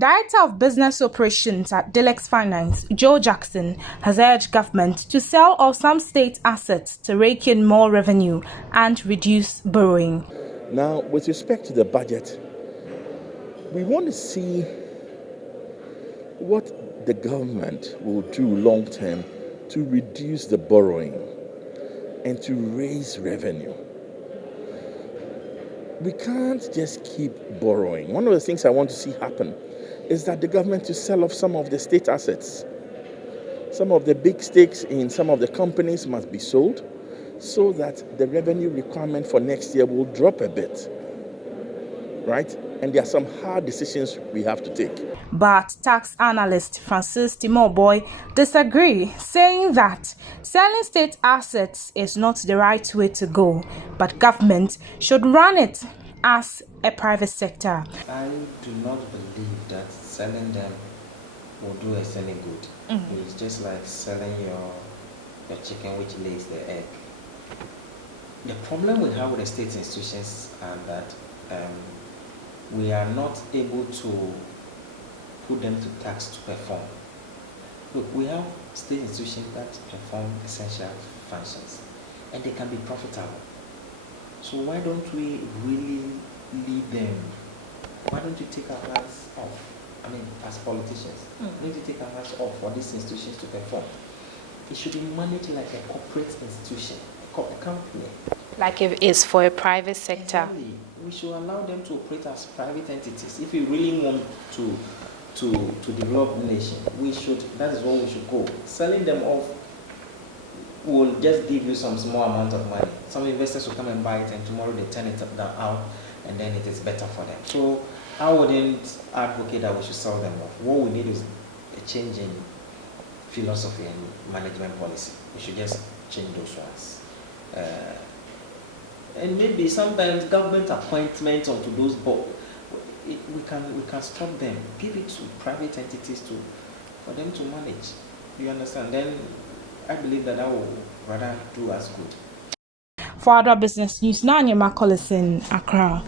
Director of Business Operations at Dilex Finance, Joe Jackson, has urged government to sell off some state assets to rake in more revenue and reduce borrowing. Now, with respect to the budget, we want to see what the government will do long term to reduce the borrowing and to raise revenue. We can't just keep borrowing. One of the things I want to see happen is that the government to sell off some of the state assets. Some of the big stakes in some of the companies must be sold so that the revenue requirement for next year will drop a bit. Right? And there are some hard decisions we have to take. But Tax Analyst Francis Timore-Boi disagree, saying that selling state assets is not the right way to go, but government should run it as a private sector. I do not believe that selling them will do us any good. It's just like selling your chicken which lays the egg. The problem we have with the state institutions are that we are not able to put them to tax to perform. Look, we have state institutions that perform essential functions and they can be profitable. So why don't we really lead them? Why don't you take our hands off? I mean, as politicians, we need to take our hands off for these institutions to perform. It should be managed like a corporate institution, a company. Like if it's for a private sector. Exactly. We should allow them to operate as private entities. If we really want to develop the nation, that is what we should go. Selling them off will just give you some small amount of money. Some investors will come and buy it and tomorrow they turn it out and then it is better for them. So I wouldn't advocate that we should sell them off. What we need is a change in philosophy and management policy. We should just change those ones. And maybe sometimes government appointments onto those boards, we can stop them, give it to private entities for them to manage. You understand? Then I believe that will rather do us good. For other business news, Nanya Macaulay in Accra.